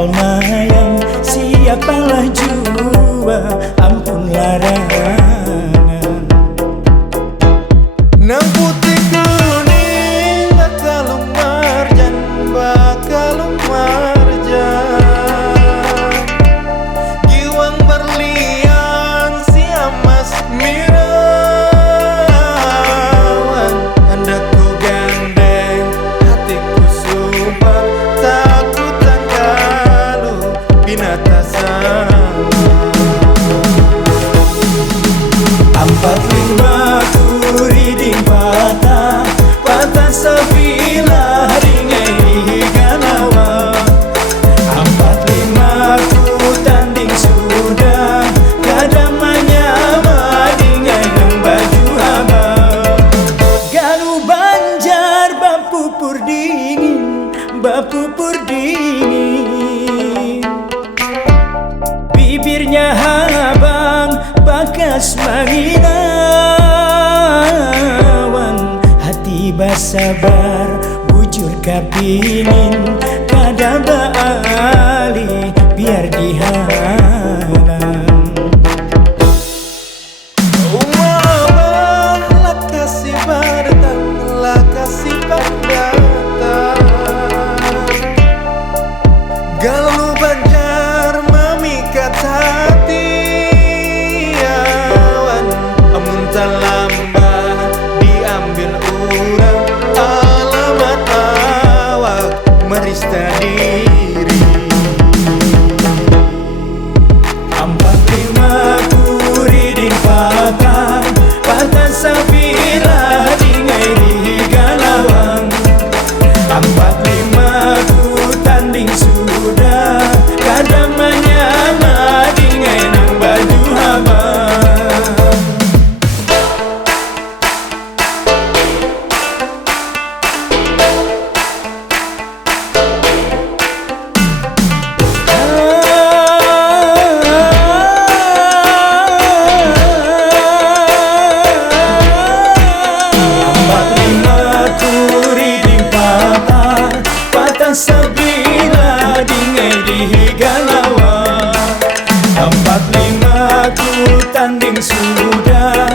bakal mayang, siapalah jua, ampun larangan. Nang putih kuning bakal marjan, bakal marjan. Giwang berlian si emas mirawan, hendak ku gandeng hatiku sumpah, takutan kalau binata sama. 45 kuriding patah, patah sebilah ringai di ganawa. 45 ku tanding sudah, kadang menyama dengan yang baju haba. Galu Banjar bapupur dingin, bapupur dingin. Bibirnya habang bakas manginawan, hati basabar bujur kapinin, kada baali biar dihalang. Umar lah kasih datang, lah kasih datang. Galau Banjar memikat hati awan, amun tak lambat diambil urang, alamat awak merista diri. 45 kuriding patah, patah sabila ringai di galawang. 45 ku tanding sudah, kadang menyama dengan nang baju haba. Sabila dingai di galawa. 45 ku tanding sudah,